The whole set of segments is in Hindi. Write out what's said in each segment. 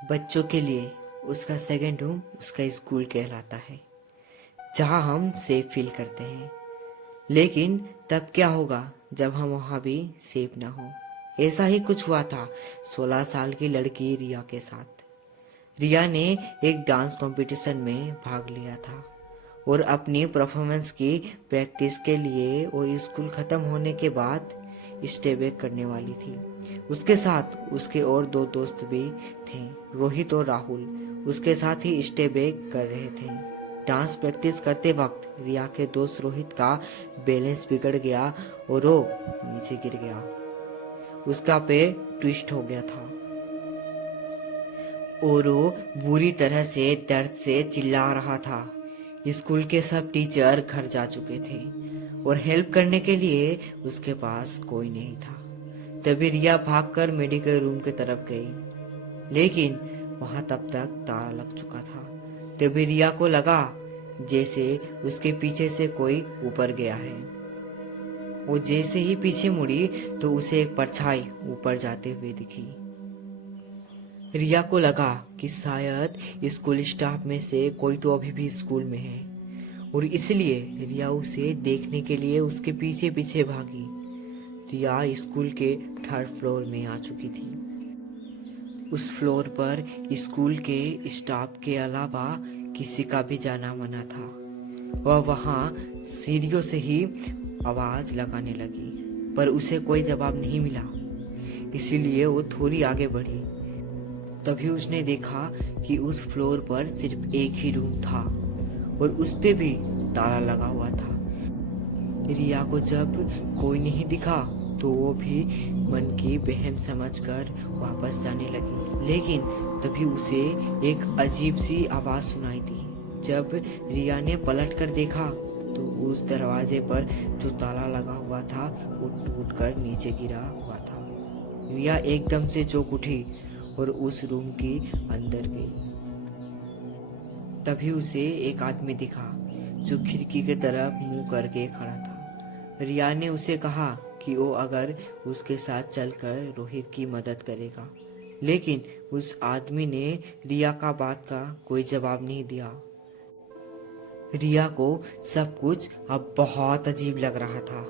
बच्चों के लिए उसका सेकंड रूम उसका स्कूल कहलाता है, जहां हम सेफ फील करते हैं। लेकिन तब क्या होगा जब हम वहां भी सेफ ना हो? ऐसा ही कुछ हुआ था 16 साल की लड़की रिया के साथ। रिया ने एक डांस कंपटीशन में भाग लिया था और अपनी परफॉर्मेंस की प्रैक्टिस के लिए वो स्कूल खत्म होने के बाद स्टे बैक करने वाली थी। उसके साथ उसके और दो दोस्त भी थे, रोहित और राहुल। उसके साथ ही स्टे बैक कर रहे थे। डांस प्रैक्टिस करते वक्त रिया के दोस्त रोहित का बैलेंस बिगड़ गया और वो नीचे गिर गया। उसका पैर ट्विस्ट हो गया था और वो बुरी तरह से दर्द से चिल्ला रहा था। स्कूल के सब टीचर घर जा चुके थे और हेल्प करने के लिए उसके पास कोई नहीं था। तभी रिया भागकर मेडिकल रूम की तरफ गई, लेकिन वहां तब तक ताला लग चुका था। तभी रिया को लगा जैसे उसके पीछे से कोई ऊपर गया है। वो जैसे ही पीछे मुड़ी तो उसे एक परछाई ऊपर जाते हुए दिखी। रिया को लगा कि शायद स्कूल स्टाफ में से कोई तो अभी भी स्कूल में है और इसलिए रिया उसे देखने के लिए उसके पीछे पीछे भागी। रिया स्कूल के थर्ड फ्लोर में आ चुकी थी। उस फ्लोर पर स्कूल के स्टाफ के अलावा किसी का भी जाना मना था। वह वहां सीढ़ियों से ही आवाज लगाने लगी, पर उसे कोई जवाब नहीं मिला। इसीलिए वो थोड़ी आगे बढ़ी। तभी उसने देखा कि उस फ्लोर पर सिर्फ एक ही रूम था और उस पे भी ताला लगा हुआ था। रिया को जब कोई नहीं दिखा तो वो भी मन की बहम समझकर वापस जाने लगी। लेकिन तभी उसे एक अजीब सी आवाज सुनाई दी। जब रिया ने पलट कर देखा तो उस दरवाजे पर जो ताला लगा हुआ था वो टूटकर नीचे गिरा हुआ था। रिया एकदम से चौंक उठी और उस रूम की अंदर गई। तभी उसे एक आदमी दिखा जो खिड़की की तरफ मुंह करके खड़ा था। रिया ने उसे कहा कि वो अगर उसके साथ चलकर रोहित की मदद करेगा, लेकिन उस आदमी ने रिया का बात का कोई जवाब नहीं दिया। रिया को सब कुछ अब बहुत अजीब लग रहा था।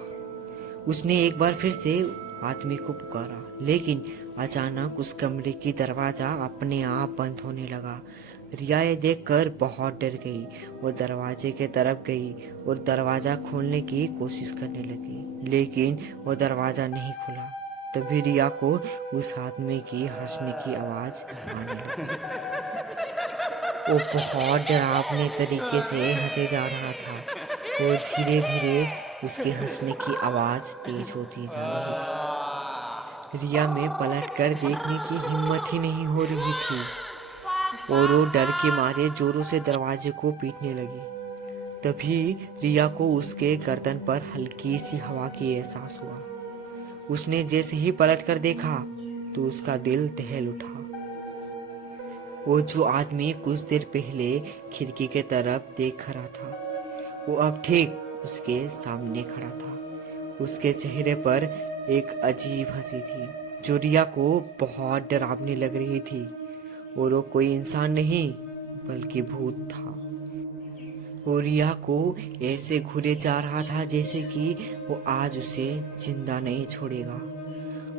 उसने एक बार फिर से आदमी को पुकारा, लेकिन अचानक उस कमरे की दरवाजा अपने आप बंद होने लगा। रिया ये देखकर बहुत डर गई। वो दरवाजे के तरफ गई और दरवाजा खोलने की कोशिश करने लगी, लेकिन वो दरवाजा नहीं खुला। तभी रिया को उस आदमी की हंसने की आवाज आने लगी। वो बहुत डरावने तरीके से हंसे जा रहा था और धीरे धीरे उसके हंसने की आवाज तेज होती जा रही थी। रिया में पलटकर देखने की हिम्मत ही नहीं हो रही थी और वो डर के मारे जोरों से दरवाजे को पीटने लगी। तभी रिया को उसके गर्दन पर हल्की सी हवा की एहसास हुआ। उसने जैसे ही पलटकर देखा तो उसका दिल दहल उठा। वो जो आदमी कुछ देर पहले खिड़की के तरफ देख रहा था, वो अब ठीक उसके सामने खड़ा था। उसके चेहरे पर एक अजीब हंसी थी जो रिया को बहुत डरावनी लग रही थी, और वो कोई इंसान नहीं बल्कि भूत था। वो रिया को ऐसे घूरे जा रहा था जैसे कि वो आज उसे जिंदा नहीं छोड़ेगा।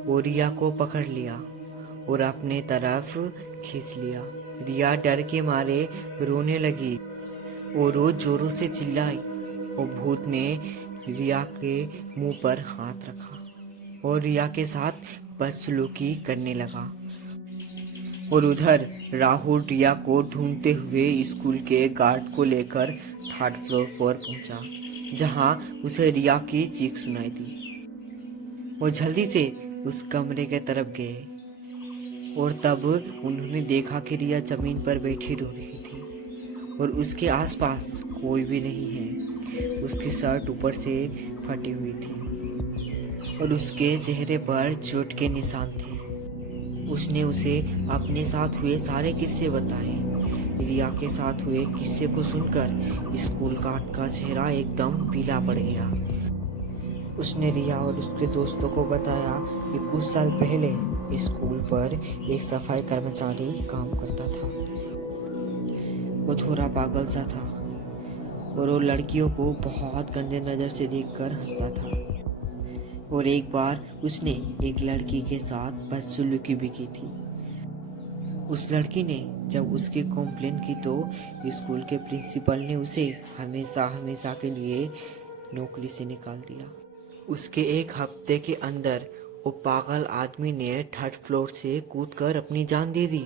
वो रिया को पकड़ लिया और अपने तरफ खींच लिया। रिया डर के मारे रोने लगी और वो जोरों से चिल्लाई। वो भूत ने रिया के मुंह पर हाथ रखा और रिया के साथ बदसलूकी करने लगा। और उधर राहुल रिया को ढूंढते हुए स्कूल के गार्ड को लेकर थर्ड फ्लोर पर पहुंचा, जहां उसे रिया की चीख सुनाई दी। वो जल्दी से उस कमरे के तरफ गए और तब उन्होंने देखा कि रिया जमीन पर बैठी रो रही थी और उसके आसपास कोई भी नहीं है। उसकी शर्ट ऊपर से फटी हुई थी और उसके चेहरे पर चोट के निशान थे। उसने उसे अपने साथ हुए सारे किस्से बताए। रिया के साथ हुए किस्से को सुनकर स्कूल गार्ड का चेहरा एकदम पीला पड़ गया। उसने रिया और उसके दोस्तों को बताया कि कुछ साल पहले स्कूल पर एक सफाई कर्मचारी काम करता था। वो थोड़ा पागल सा था और वो लड़कियों को बहुत गंदे नज़र से देखकर हंसता था। और एक बार उसने एक लड़की के साथ बदसलूकी भी की थी। उस लड़की ने जब उसकी कंप्लेन की तो स्कूल के प्रिंसिपल ने उसे हमेशा हमेशा के लिए नौकरी से निकाल दिया। उसके एक हफ्ते के अंदर वो पागल आदमी ने 3rd फ्लोर से कूदकर अपनी जान दे दी।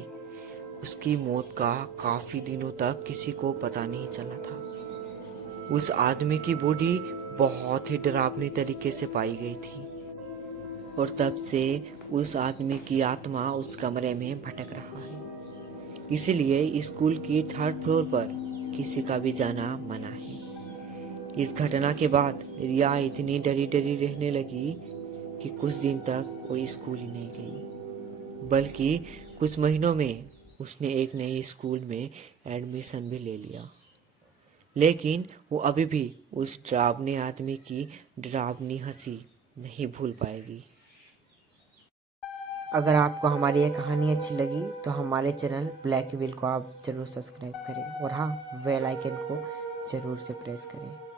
उसकी मौत का काफी दिनों तक किसी को पता नहीं चला था। उस आदमी की बॉडी बहुत ही डरावनी तरीके से पाई गई थी और तब से उस आदमी की आत्मा उस कमरे में भटक रहा है। इसलिए स्कूल की 3rd फ्लोर पर किसी का भी जाना मना है। इस घटना के बाद रिया इतनी डरी डरी रहने लगी कि कुछ दिन तक वो स्कूल ही नहीं गई, बल्कि कुछ महीनों में उसने एक नए स्कूल में एडमिशन भी ले लिया। लेकिन वो अभी भी उस डरावने आदमी की डरावनी हंसी नहीं भूल पाएगी। अगर आपको हमारी ये कहानी अच्छी लगी तो हमारे चैनल ब्लैक व्हील को आप ज़रूर सब्सक्राइब करें और हाँ, बेल आइकन को ज़रूर से प्रेस करें।